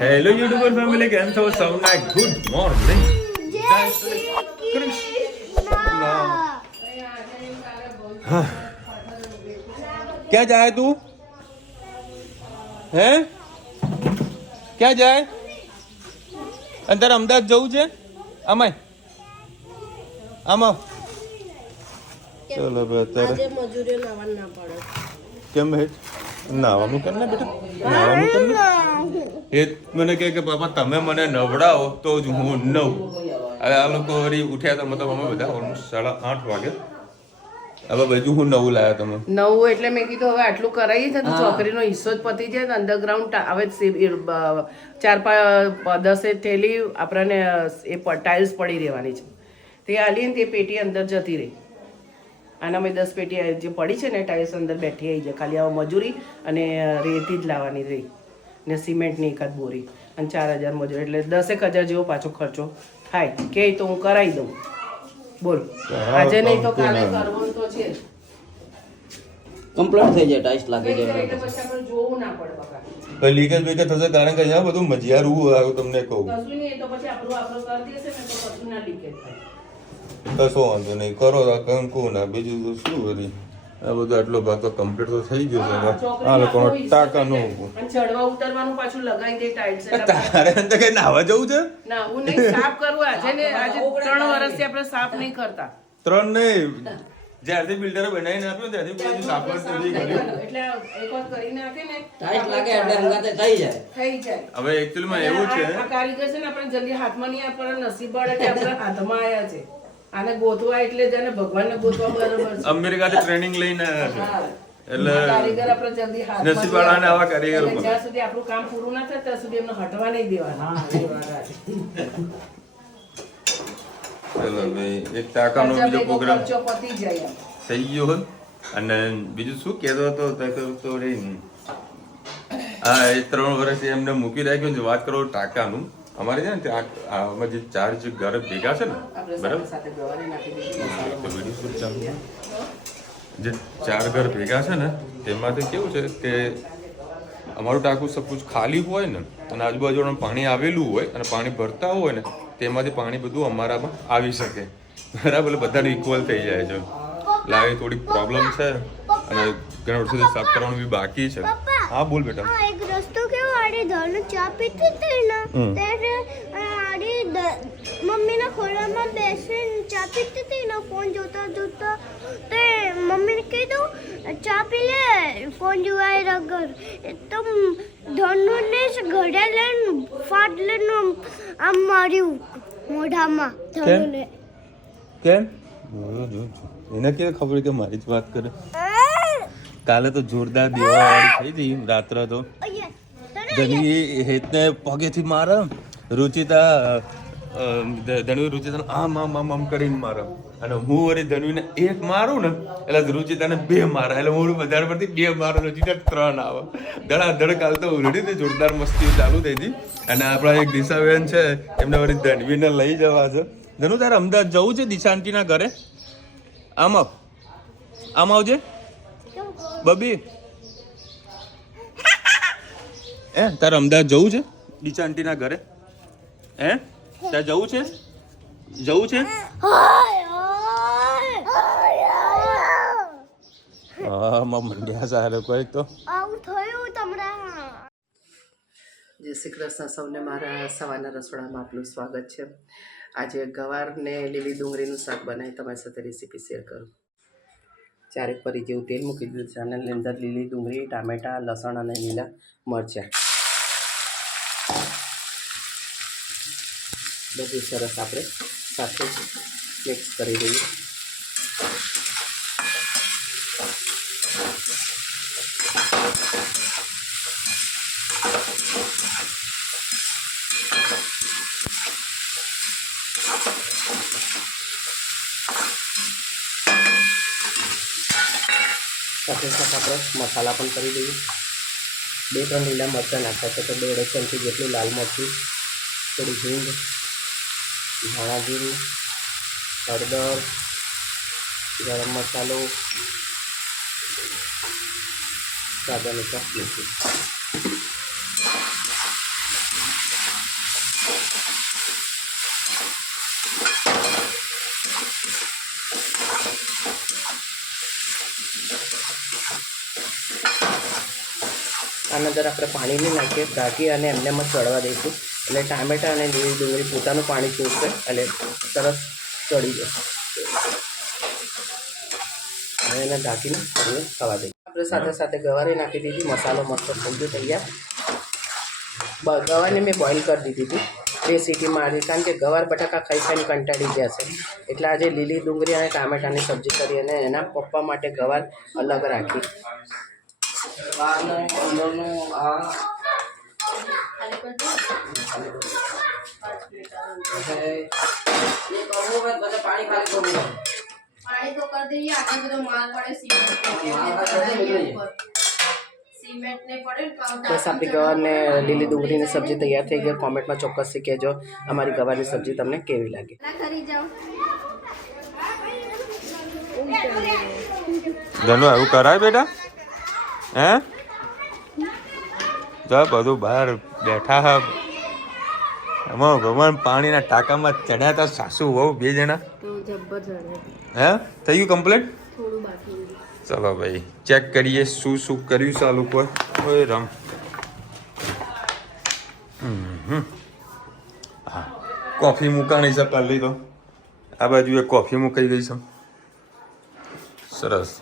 Hello YouTuber family, કેમ છો? સૌને ગુડ મોર્નિંગ. જય શ્રી કૃષ્ણ. હા, ક્યાં જાય તું? હે, ક્યાં જાય? અંતર અમદાવાદ જવું છે? આમાં આમાં ચલો અત્યારે કેમ હે નાવાનું કેમ ને બેટા, નાવાનું કેમ ને? એ મને કહે કે પાપા તમે મને નવડાવો તો જ હું નવ. હવે આ લોકો વળી ઉઠ્યા તો મતલબ અમે બધા ઓલમોસ્ટ 8:30 વાગે. હવે બધું હું નવું લાવ્યા તમે નવું એટલે મેં કીધું હવે આટલું કરાવીએ છે તો છોકરીનો હિસ્સો જ પતી જાય. અંડરગ્રાઉન્ડ હવે 4-10 થેલી આપણને એ ટાઇલ્સ પડી રહેવાની છે. તે આલી ને તે પેટી અંદર જતી રહી. આના મેં 10 પેટી જે પડી છે ને ટાઇલ્સ અંદર બેઠી આવી જાય. ખાલી આવા મજૂરી અને રેતી જ લાવવાની રહી ને સિમેન્ટની એકાદ બોરી અને 4,000 મજૂરી એટલે 10,000 જેવો પાછો ખર્ચો થાય. કે તો હું કરાવી દઉં. બોલ, આજે નહીં તો કાલે કરવાનું તો છે. કમ્પ્લીટ થઈ જાય, ટાઈસ લાગી જાય એટલે પછી આપણે જોવું ના પડે બકા. લીકેજ બેકેજ થશે કારણ કે અહીંયા બધું મજિયારું આવ્યું તમને કહું. કશું નહીં, એ તો પછી આપણું કરી દેશે ને તો કશું ના લીકેજ થાય. કશો વાંધો નહીં, કરો કંકુ ના બીજું તો શું કરી. આ બધું આટલો ભાગ તો કમ્પ્લીટ તો થઈ ગયો છે. આ લોકો ટાંકાનું અને ચડવા ઉતરવાનું પાછું લગાવી દે ટાઈલ્સ. તારે અંદર કઈ નાવા જવું છે? ના, હું નહીં સાફ કરવું. આજે 3 વર્ષથી આપણે સાફ નહીં કરતા. 3 નહીં, જ્યારથી બિલ્ડરે બનાવીને આપ્યું ત્યારથી બધું સાફ જ નથી કર્યું. એટલે એક વાર કરી નાખે ને ટાઈસ લાગે એટલે હંગાતે થઈ જાય. થઈ જાય. હવે એકચ્યુઅલીમાં એવું છે, આ કારીગર છે ને આપણે જલ્દી હાથમાં નહીં આપણા નસીબ વાળા કે આપણા હાથમાં આયા છે. આને ગોતવા એટલે જાને ભગવાનને ગોતવા બરાબર છે. અમેરિકાથી ટ્રેનિંગ લઈને આવ્યા છે. એટલે કારીગર આપણે જલ્દી હાથમાં નસીબવાળાને આવા કારીગરો મળે. જ્યાં સુધી આપણું કામ પૂરું ના થાય ત્યાં સુધી એમને હટવા નહીં દેવાના. ચલો ભાઈ, એક ટાંકાનો બીજો પ્રોગ્રામ ખર્ચો પતી જાય. થઈ ગયો હોય. અને બીજું શું કહેતો હતો તો રે હા, એ 3 વર્ષથી એમને મૂકી રાખ્યું છે. વાત કરો ટાંકાનું, અમારે છે ને ત્યાં આમાં જે 4 જે ઘર ભેગા છે ને, બરાબર, સાથે ગવારી નાખી દીધી. તો વિડીયો શૂટ ચાલુ છે. જે 4 ઘર ભેગા છે ને તેમાંથી કેવું છે કે અમારું ટાંકું સપોઝ ખાલી હોય ને અને આજુબાજુનું પાણી આવેલું હોય અને પાણી ભરતા હોય ને તેમાંથી પાણી બધું અમારામાં આવી શકે, બરાબર. બધાને ઇક્વલ થઈ જાય છે. લાગે થોડીક પ્રોબ્લેમ છે અને ઘણા વર્ષોથી સાફ કરવાનું બી બાકી છે. હા બોલ બેટા. હા, એક રસ્તો કેવો આડી ધોરણ ચા પીતી હતી ને ત્યારે આડી મમ્મીના ખોળામાં બેસીને ચા પીતી હતી ને ફોન જોતા જોતા તે મમ્મીને કીધું ચા પી લે, ફોન જોવાય રગર. તો ધનુને ઘડિયા લઈને ફાટ લઈને આમ માર્યું મોઢામાં ધનુને. કેમ? એને કેવી ખબર કે મારી જ વાત કરે? કાલે તો જોરદાર દેવાવાળી થઈ હતી રાત્રે. તો ધનવી હેતને પગેથી મારે, રુચિતા રુચિતાને આમ કરીને મારે અને હું વળી ધનવીને એક મારું ને એટલે રુચિતાને 2 મારે, એટલે હું વધારે પડતી 2 મારું, રુચિતા 3 આવે. ધડાધડ કાલ તો ઉલડી હતી, જોરદાર મસ્તી ચાલુ થઈ હતી. અને આપણા એક દિશાબેન છે એમને વળી ધનવીને લઈ જવા છે. ધનુ તારે અમદાવાદ જવું છે દિશા આંટીના ઘરે? આમ આવજે બબી. તારે અમદાવાદ જવું છે દિશા આંટીના ઘરે? ત્યાં જવું છે? મંડ્યા સારે કોઈ તો આવું થયું તમને. જય શ્રી કૃષ્ણ સૌને. મારા સવારના રસોડામાં આપનું સ્વાગત છે. આજે ગવાર ને લીલી ડુંગળીનું શાક બનાવી તમારી સાથે રેસીપી શેર કરું. 4 પરી જેવું તેલ મૂકી દીધું છે. આની અંદર લીલી ડુંગળી, ટામેટાં, લસણ અને લીલા મરચાં બધું સરસ આપણે સાથે મિક્સ કરી દઈએ. સાથે સાથે આપણે મસાલા પણ કરી દઈએ. 2-3 લીલા મરચાં નાખ્યા છે તો 1.5 ચમચી જેટલું લાલ મરચું, થોડી હિંગ, ધાણા જીરું, હળદર, ગરમ મસાલો, સ્વાદ અનુસાર મીઠું. આના અંદર આપણે પાણી નહીં નાખીએ, ઢાંકી અને એમને એમ જ ચડવા દઈશું. એટલે ટામેટા અને લીલી ડુંગળી પોતાનું પાણી ચૂસશે એટલે સરસ ચડી જશે. હવે એને ઢાંકીને આપણે થવા દઈએ. આપણે સાથે સાથે ગવારે નાખી દીધી, મસાલો મસ્ત થઈ ગયો તૈયાર. ગવારને મેં બોઇલ કરી દીધી હતી 2 સીટી મારી, કારણ કે ગવાર બટાકા ખાઈ ખાઈને કંટાળી ગયા છે. એટલે આજે લીલી ડુંગળી અને ટામેટાની સબ્જી કરી અને એના પપ્પા માટે ગવાર અલગ રાખી. બહારનું અંદરનું આ પાણી ખાલી કરવું પાણી તો કરી દઈએ, આટલો બધો માલ પડે સિમેન્ટ ને પડે. બસ આપણી ગવારને લીલી ડુંગળીની સબ્જી તૈયાર થઈ ગઈ. કોમેન્ટમાં ચોક્કસથી કહેજો અમારી ગવારની સબ્જી તમને કેવી લાગી. કરી જાઓ. ધનુ એવું કરાય બેટા? હે જો બધું બહાર બેઠા હા, એમાં ભગવાન પાણીના ટાંકામાં ચડ્યા હતા સાસુ વહુ 2 જણા. હે થઈ ગયું કમ્પ્લીટ? ચલો ભાઈ ચેક કરીએ શું શું કર્યું છે આ લોકો. ઓય રમ. હા કોફી મૂકાણી છે પહેલી તો. આ બાજુ એક કોફી મુકાઈ ગઈ છે. સરસ.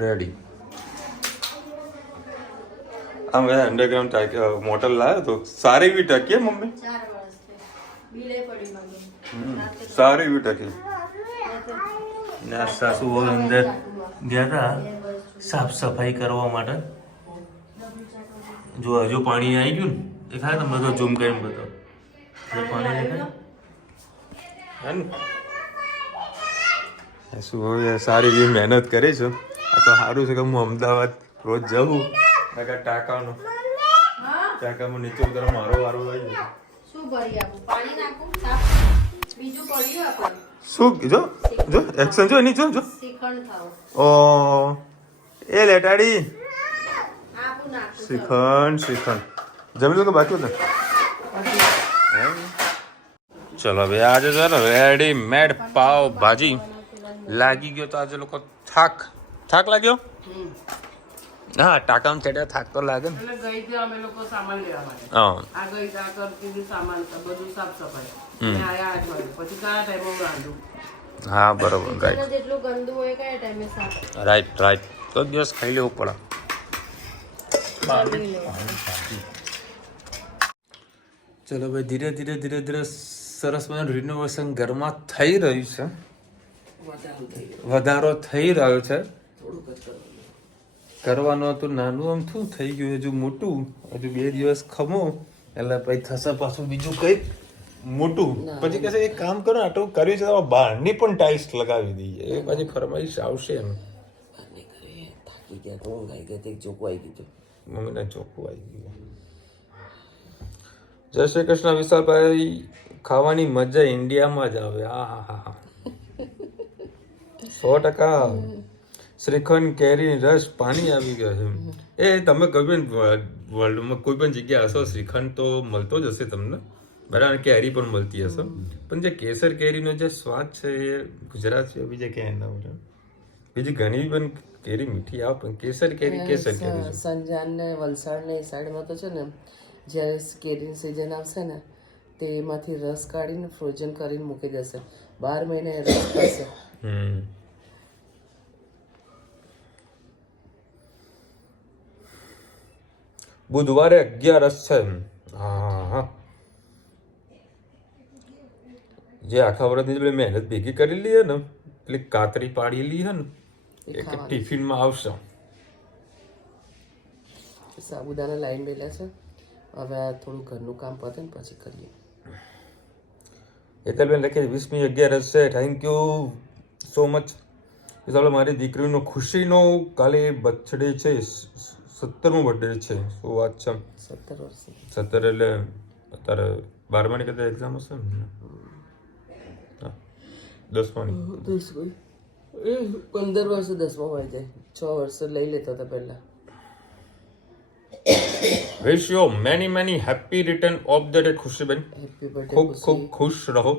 રેડી. આમ અંડરગ્રાઉન્ડ મોટર લાવ્યો તો સારી એવી ટકી મમ્મી. 4 વર્ષ છે. બિલે પડી માંગે. સારી એવી ટકી. સાસુ અંદર ગયા હતા સાફ સફાઈ કરવા માટે. જો હજુ પાણી આવી ગયું ને દેખાય તમને તો ઝૂમ કરીને બતાવો. પાણી દેખાય શું સારી એવી મહેનત કરી છું. આ તો સારું છે કે હું અમદાવાદ રોજ જવું. ટાંકામાં નીચે ઉતર મારો વારો આવી જાય. શું ભરી આપું? પાણી નાખું સાફ. બીજું પડ્યું આપણે. શું જો જો એક્શન જો એની જો જો શ્રીખંડ ખાઓ. ઓ એ લેટાડી આપું નાખું. શ્રીખંડ જમી લો કે બાકી ને. ચલો ભાઈ આજે છે ને રેડી મેડ પાવ ભાજી લાગી ગયો. તો આજે લોકો થાક લાગ્યો. હા ટાંકામાં ચડ્યા થાક તો લાગે ને. એટલે ગઈ હતી અમે લોકો સામાન લેવા માટે. હા આ ગઈ આ કરતી સામાન બધું સાફ સફાઈ. અને આયા 8 વાગે. પછી કયા ટાઈમે રાંધું? હા બરોબર રાઈટ જેટલું ગંદુ હોય કયા ટાઈમે સાફ. રાઈટ તો દિવસ ખાઈ લેવું પડે. ચલો ભાઈ ધીરે ધીરે સરસ મને રિનોવેશન ઘરમાં થઈ રહ્યું છે. વધારો થઈ રહ્યો છે. કરવાનું હતું નાનું આમ શું થઈ ગયું હજુ મોટું. હજુ 2 દિવસ ખમો એટલે પછી થશે પાછું બીજું કંઈક મોટું. પછી કહેશે એક કામ કરો આટલું કર્યું છે બહારની પણ ટાઇલ્સ લગાવી દઈએ. એ પછી ફરમાઈશ આવશે એમ. થાકી ગયા તો ઊંઘ આવી ગઈ હતી, ચોખ્ખું આવી ગયું. મમ્મીને ચોખ્ખું આવી ગયું. જય શ્રી કૃષ્ણ વિશાલભાઈ. ખાવાની મજા ઇન્ડિયામાં જ આવે. હા 100%. શ્રીખંડ કેરી રસ પાણી આવી ગયો છે. એ તમે કોઈ પણ વર્લ્ડમાં કોઈ પણ જગ્યા હશો શ્રીખંડ તો મળતો જ હશે તમને બરાબર. કેરી પણ મળતી હશે પણ જે કેસર કેરીનો જે સ્વાદ છે એ ગુજરાત છે બીજે ક્યાંય ના મળે. બીજી ઘણી પણ કેરી મીઠી આવે પણ કેસર કેરી છે. સંજાન ને વલસાડ ને એ સાઈડમાં તો છે ને જ્યારે કેરીની સિઝન આવશે ને તેમાંથી રસ કાઢીને ફ્રોઝન કરીને મૂકી દેશે. 12 મહિને રસ થશે. બુધવારે 11 છે. હા જે આખા વર્ષની પેલી મહેનત ભેગી કરી લઈએ ને પેલી કાતરી પાડી લઈએ ને એક ટિફિનમાં આવશે. સાબુદાના લાઈન બેલા છે. હવે આ થોડું ઘરનું કામ પતે ને પછી કરીએ. હેતલબેન લખે 20મી 11 છે. Thank you so much. ચાલો મારી દીકરીનો ખુશીનો કાલે બર્થડે છે. 17મો બર્થડે છે. શું વાત છે. 17 વર્ષ. 17 એટલે અત્યારે 12માની કદાચ એક્ઝામ હશે ને. 10માની એ 15 વર્ષ 10માં હોય જાય, 6 વર્ષ લઈ લેતો હતો પહેલા. Wish you many happy return of the day Khushiben. Happy birthday. ખૂબ ખૂબ ખુશ રહો.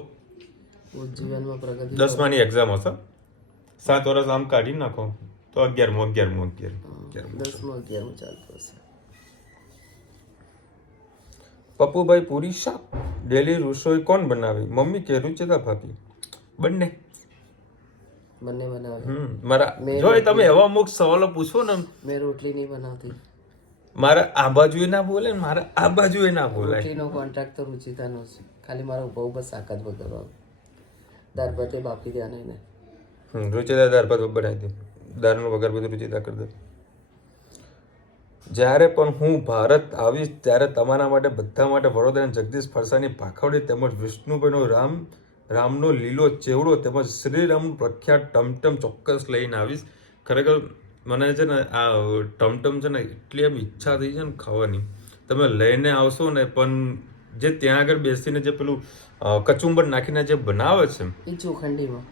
જીવનમાં પ્રગતિ. 10માની એક્ઝામ હશે, 7 વર્ષ આમ કાઢી નાખો તો 11મું 10માં 11માં ચાલતું હશે. પપ્પુભાઈ પૂરી શાક ડેલી રસોઈ કોણ બનાવે? મમ્મી કે રુચિતા ભાભી? બંને બનાવે. મારા જો તમે એવા અમુક સવાલો પૂછો ને, મેં રોટલી નહીં બનાવતી. મારા આ બાજુ ના બોલે ને મારા આ બાજુ ના બોલાય. રોટલીનો કોન્ટ્રાક્ટ તો રુચિતાનો છે, ખાલી મારો ઉભા શાક જ વગરવાનું. દાળ ભાતે બાફી દેવાના એને. રુચિતા દાળ ભાત બનાવી દે, દાળનો વગર બધું રુચિતા કરી દે. જ્યારે પણ હું ભારત આવીશ ત્યારે તમારા માટે બધા માટે વડોદરા જગદીશ ફરસાની ભાખવડી તેમજ વિષ્ણુભાઈનો રામનો લીલો ચેવડો તેમજ શ્રીરામ પ્રખ્યાત ટમટમ ચોક્કસ લઈને આવીશ. ખરેખર મને છે ને આ ટમટમ છે ને એટલી આમ ઈચ્છા થઈ છે ને ખાવાની. તમે લઈને આવશો ને પણ જે ત્યાં આગળ બેસીને જે પેલું કચુંબર નાખીને જે બનાવે છે એ ચોખંડીમાં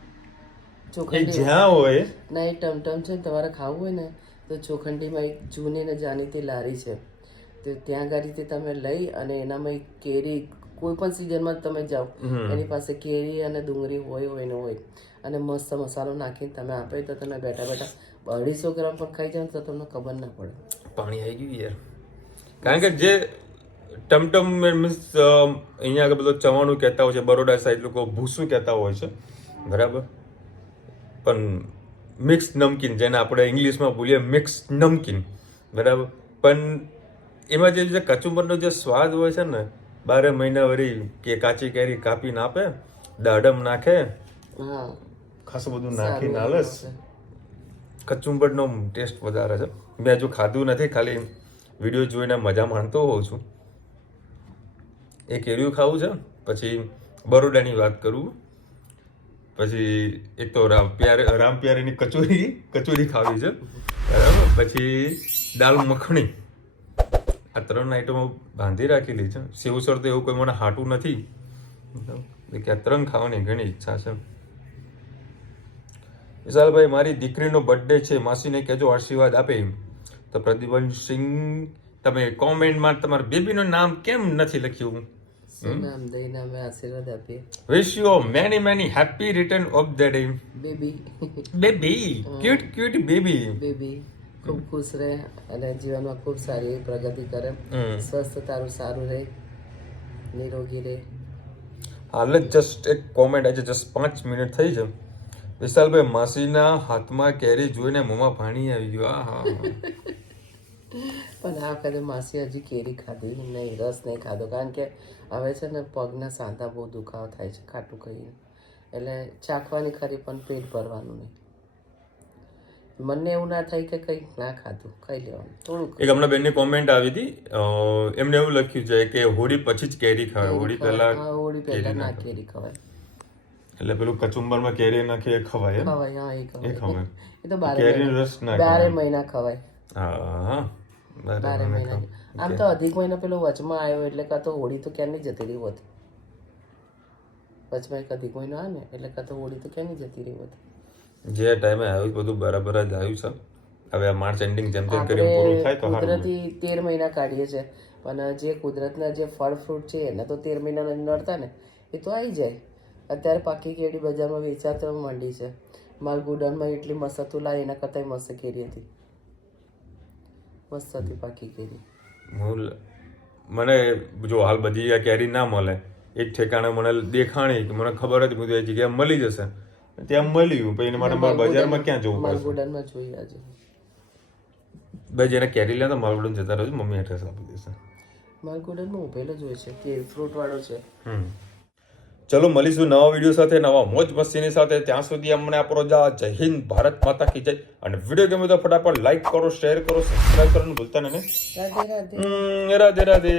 એ જ્યાં હોય ના, એ ટમટમ છે ને તમારે ખાવું હોય ને તો ચોખંડીમાં એક જૂની ને જાણીતી લારી છે, તો ત્યાં ગાડીથી તમે લઈ અને એનામાં એક કેરી, કોઈ પણ સિઝનમાં તમે જાઓ એની પાસે કેરી અને ડુંગળી હોય ને હોય, અને મસ્ત મસાલો નાખીને તમે આપે તો તમે બેઠા બેઠા 250 ગ્રામ પણ ખાઈ જાવ તો તમને ખબર ના પડે. પાણી આવી ગયું યાર. કારણ કે જે ટમટમ મીન્સ અહીંયા આગળ બધું ચવાણું કહેતા હોય છે, બરોડા સાઈડ લોકો ભૂસું કહેતા હોય છે, બરાબર, પણ મિક્સ નમકીન જેને આપણે ઇંગ્લિશમાં બોલીએ મિક્સ નમકીન, બરાબર, પણ એમાં જે કચુંબરનો જે સ્વાદ હોય છે ને, 12 મહિના વળી કે કાચી કેરી કાપીને આપે, દાડમ નાખે, ખાસું બધું નાખીને આલસ, કચુંબરનો ટેસ્ટ વધારે છે. મેં હજુ ખાધું નથી, ખાલી વિડીયો જોઈને મજા માણતો હોઉં છું. એ કેરીઓ ખાવું છે, પછી બરોડાની વાત કરું, પછી એક તો રામ પ્યારેની કચોરી ખાવી છે, બરાબર, પછી દાલ મખણી. આ 3 આઈટમો બાંધી રાખેલી છે. સેવસર તો એવું કોઈ મને હાટું નથી, કે આ 3 ખાવાની ઘણી ઈચ્છા છે. વિશાલભાઈ, મારી દીકરીનો બર્થડે છે, માસીને કહેજો આશીર્વાદ આપે. તો પ્રદીપસિંહ, તમે કોમેન્ટમાં તમારા બેબીનું નામ કેમ નથી લખ્યું? નામ દઈને અમે આશીર્વાદ આપીએ. વિશ you many happy return of the day. Baby cute baby ખૂબ ખુશ રહે અને જીવનમાં ખૂબ સારી પ્રગતિ કરે, સ્વસ્થ તારું સારું રહે, નિરોગી રહે. હાલ જ જસ્ટ એક કોમેન્ટ આજે જસ્ટ 5 મિનિટ થઈ છે. વિશાલભાઈ, માસીના હાથમાં કેરી જોઈને મોંમાં પાણી આવી ગયું. પણ આ વખતે માસી હજી કેરી ખાધી નહીં, રસ નહીં ખાધો, કારણ કે હવે છે ને પગના સાંધા બહુ દુખાવો થાય છે ખાટું ખાઈને, એટલે ચાખવાની ખરી પણ પેટ ભરવાનું નહીં. મને એવું ના થાય કે કંઈક ના ખાધું, ખાઈ લેવાનું થોડુંક. એક હમણાં બેનની કોમેન્ટ આવી હતી, એમને એવું લખ્યું છે કે હોળી પછી જ કેરી ખવાય, હોળી પહેલા ના કેરી ખવાય. એટલે પેલું કચુંબરમાં કેરી નાખી એ ખવાય. ખવાય, હા, એ ખવાય. એ તો કેરીનો રસ ના 12 મહિના ખવાય. હા, 12 મહિના. આમ તો અધિક મહિનો પેલો વચમાં આવ્યો એટલે કાં તો હોળી તો ક્યારની જતી રહી હોત. વચમાં એક અધિક મહિનો આવે ને એટલે કાં તો હોળી તો ક્યારની જતી રહી હોત. જે ટાઈમે આવ્યું બધું બરાબર જ આવ્યું છે. હવે આ માર્ચ એન્ડિંગ જેમ તેમ કરીને પૂરું થાય તો કુદરતી 13 મહિના કાઢીએ છે, પણ જે કુદરતના જે ફળ ફ્રૂટ છે એને તો 13 મહિના નડતા ને, એ તો આવી જાય. અત્યારે પાકી કેરી બજારમાં વેચાતા માંડી છે. માલ ગુડાનમાં એટલી મસ્ત હતું, લાવી એના કરતાં મસ્ત કેરી હતી, મસ્ત હતી પાકી કેરી. મને જો હાલ બધી આ કેરી ના મળે, એક ઠેકાણે મને દેખાણી, મને ખબર હતી બધું એ જગ્યાએ મળી જશે, ત્યાં મળ્યું, પછી મારે બજારમાં ક્યાં જવું પડશે? માલગુડાનમાં જોઈએ આજે. ભાઈ જેને કેરી લે તો માલગુડા જતા રહેજો, મમ્મી એડ્રેસ આપી દેશે. માલગુડામાં ઉભેલો જ હોય છે, કે ફ્રૂટ વાળો છે. ચલો મળીશું નવા વિડીયો સાથે, નવા મોજ મસ્તીની સાથે. ત્યાં સુધી અમને આપણો જય હિન્દ, ભારત માતા કી જય. અને વિડીયો ગમે તો ફટાફટ લાઈક કરો, શેર કરો, સબસ્ક્રાઇબ કરવાનું ભૂલતા નહીં. રાધે રાધે. રાધે રાધે.